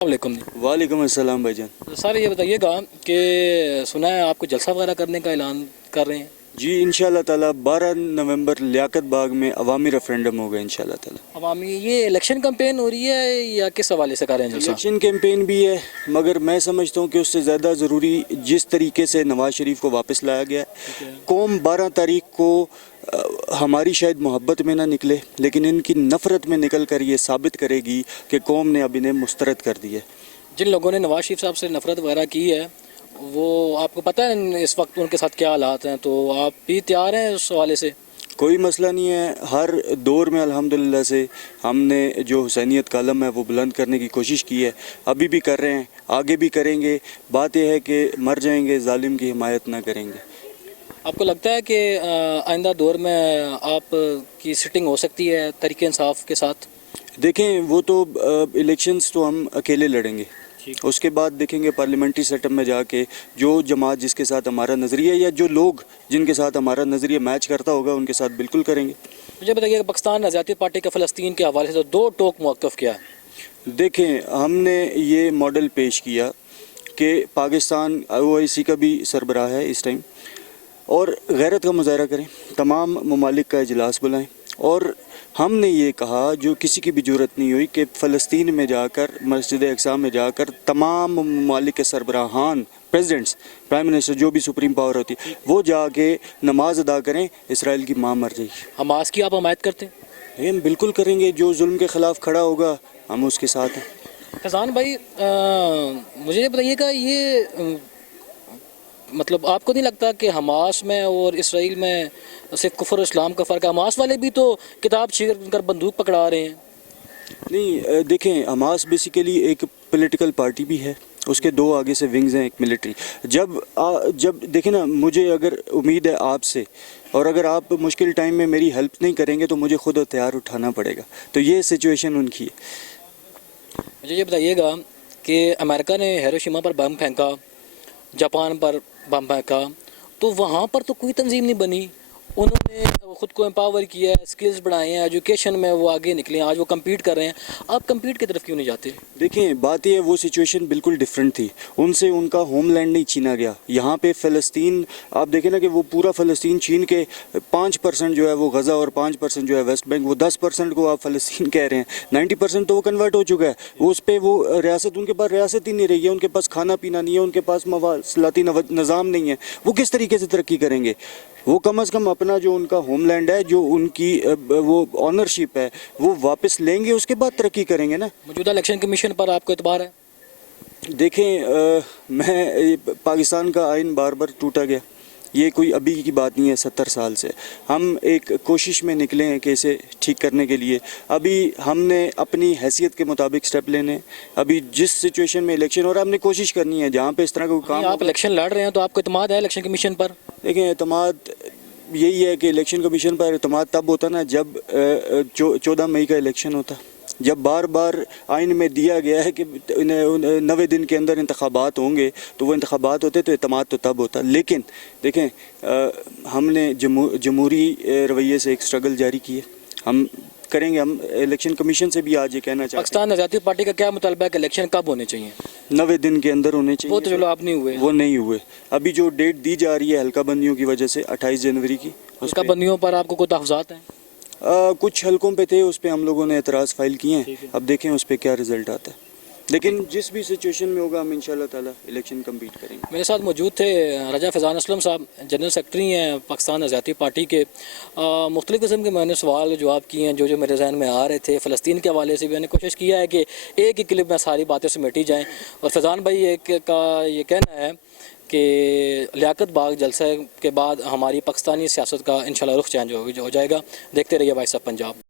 वालेकुम। वालेकुम अस्सलाम भाईजान। सर ये बताइएगा कि सुना है आपको जलसा वगैरह करने का ऐलान कर रहे हैं। जी इंशाल्लाह ताला 12 नवंबर लियाकत बाग में अवामी रेफरेंडम होगा इंशाल्लाह ताला। अवामी ये इलेक्शन कैंपेन हो रही है या किस हवाले से कर रहे हैं जलसा? इलेक्शन कैंपेन भी है, मगर मैं समझता हूँ कि उससे ज़्यादा ज़रूरी जिस तरीके से नवाज़ शरीफ को वापस लाया गया है। कौम 12 तारीख को हमारी शायद मोहब्बत में ना निकले, लेकिन इनकी नफ़रत में निकल कर ये साबित करेगी कि कौम ने अब इन्हें मुस्तरद कर दिया। जिन लोगों ने नवाज शरीफ साहब से नफरत वगैरह की है वो आपको पता है इस वक्त उनके साथ क्या हालात हैं, तो आप भी तैयार हैं उस हवाले से? कोई मसला नहीं है। हर दौर में अल्हम्दुलिल्लाह से हमने जो हुसैनियत का अलम है वो बुलंद करने की कोशिश की है, अभी भी कर रहे हैं, आगे भी करेंगे। बात यह है कि मर जाएंगे, जालिम की हिमायत ना करेंगे। आपको लगता है कि आइंदा दौर में आप की सिटिंग हो सकती है तरीके इंसाफ के साथ? देखें, वो तो इलेक्शंस तो हम अकेले लड़ेंगे, उसके बाद देखेंगे पार्लियामेंट्री सेटअप में जाके जो जमात जिसके साथ हमारा नज़रिया या जो लोग जिनके साथ हमारा नज़रिया मैच करता होगा उनके साथ बिल्कुल करेंगे। मुझे बताइए पाकिस्तान आज़ादी पार्टी का फ़लस्तीन के हवाले से दो टोक मौक़िफ़ क्या है? देखें, हमने ये मॉडल पेश किया कि पाकिस्तान OIC का भी सरबराह है इस टाइम, और गैरत का मुजाहरा करें, तमाम ममालिक का इजलास बुलाएं। और हमने ये कहा जो किसी की भी जरूरत नहीं हुई कि फ़लस्तीन में जाकर मस्जिद अक़सा में जाकर तमाम ममालिक के सरबराहान, प्रेसिडेंट्स, प्राइम मिनिस्टर, जो भी सुप्रीम पावर होती है, वो जाके नमाज अदा करें, इसराइल की माँ मर जाएगी। हमास की आप हमायत करते हैं? हम बिल्कुल करेंगे, जो जुल्म के ख़िलाफ़ खड़ा होगा हम उसके साथ हैं। फैज़ान भाई मुझे ये बताइएगा, ये मतलब आपको नहीं लगता कि हमास में और इसराइल में सिर्फ कुफर और इस्लाम का फ़र्क है? हमास वाले भी तो किताब छीन कर बंदूक पकड़ा रहे हैं। नहीं, देखें, हमास बेसिकली एक पॉलिटिकल पार्टी भी है, उसके दो आगे से विंग्स हैं, एक मिलिट्री। जब देखें ना, मुझे अगर उम्मीद है आपसे, और अगर आप मुश्किल टाइम में मेरी हेल्प नहीं करेंगे तो मुझे खुद हथियार उठाना पड़ेगा। तो ये सिचुएशन उनकी है। मुझे ये बताइएगा कि अमेरिका ने हिरोशिमा पर बम फेंका, जापान पर बम फेंका, तो वहाँ पर तो कोई तंजीम नहीं बनी। उन्होंने ख़ुद को एम्पावर किया है, स्किल्स बढ़ाए हैं, एजुकेशन में वो आगे निकले हैं, आज वो कम्पीट कर रहे हैं। आप कम्पीट की तरफ क्यों नहीं जाते? देखें, बात ये है, वो सिचुएशन बिल्कुल डिफरेंट थी। उनसे उनका होमलैंड नहीं छीना गया। यहाँ पे फ़लस्तीन आप देखें ना कि वो पूरा फ़लस्तीन छीन के 5% जो है वो गज़ा और 5% जो है वेस्ट बैंक, वो 10% को आप फ़लस्तीन कह रहे हैं। 90% तो वो कन्वर्ट हो चुका है। वो उस पर वो रियासत, उनके पास रियासत ही नहीं रही है, उनके पास खाना पीना नहीं है, उनके पास मवासलाती निज़ाम नहीं है। वो किस तरीके से तरक्की करेंगे? वो कम अज़ कम अपना जो उनका होमलैंड है, जो उनकी वो ऑनरशिप है, वो वापस लेंगे, उसके बाद तरक्की करेंगे ना। मौजूदा इलेक्शन कमीशन पर आपको एतबार है? देखें, पाकिस्तान का आइन बार बार टूटा गया, ये कोई अभी की बात नहीं है। 70 साल से हम एक कोशिश में निकले हैं कि इसे ठीक करने के लिए। अभी हमने अपनी हैसियत के मुताबिक स्टेप लेने, अभी जिस सिचुएशन में इलेक्शन हो रहा है हमने कोशिश करनी है जहाँ पे इस तरह का काम। आप इलेक्शन लड़ रहे हैं तो आपको एतमाद है इलेक्शन कमीशन पर? देखें, एतमाद यही है कि इलेक्शन कमीशन पर एतमाद तब होता ना जब 14 मई का इलेक्शन होता, जब बार बार आइन में दिया गया है कि 90 दिन के अंदर इंतखाबात होंगे, तो वो इंतखाबात होते तो एतमाद तो तब होता। लेकिन देखें, हमने जमहूरी रवैये से एक स्ट्रगल जारी की है, हम करेंगे। हम इलेक्शन कमीशन से भी आज ये कहना चाहते हैं। पाकिस्तान आज़ादी पार्टी का क्या मुतालबा है कि इलेक्शन कब होने चाहिए? 90 दिन के अंदर होने चाहिए। वो तो चलो आप नहीं हुए। वो नहीं हुए। अभी जो डेट दी जा रही है हल्का बंदियों की वजह से 28 जनवरी की, हल्का बंदियों पर आपको कोई तहफ़्ज़ात हैं? कुछ हलकों पे थे, उस पर हम लोगों ने एतराज़ फाइल किए हैं। अब देखें उस पर क्या रिज़ल्ट आता है। लेकिन जिस भी सिचुएशन में होगा हम इंशाल्लाह ताला इलेक्शन कम्पीट करेंगे। मेरे साथ मौजूद थे रजा फैज़ान असलम साहब, जनरल सेक्रेटरी हैं पाकिस्तान आज़ादी पार्टी के। मुख्तलिफ़ किस्म के मैंने सवाल जवाब किए हैं जो मेरे जहन में आ रहे थे। फ़लस्तीन के हवाले से भी मैंने कोशिश किया है कि एक ही क्लिप में सारी बातें समेटी जाएँ। और फैज़ान भाई का ये कहना है कि लियाकत बाग जलसे के बाद हमारी पाकिस्तानी सियासत का इंशाल्लाह रुख चेंज हो जाएगा। देखते रहिए वॉइस ऑफ पंजाब।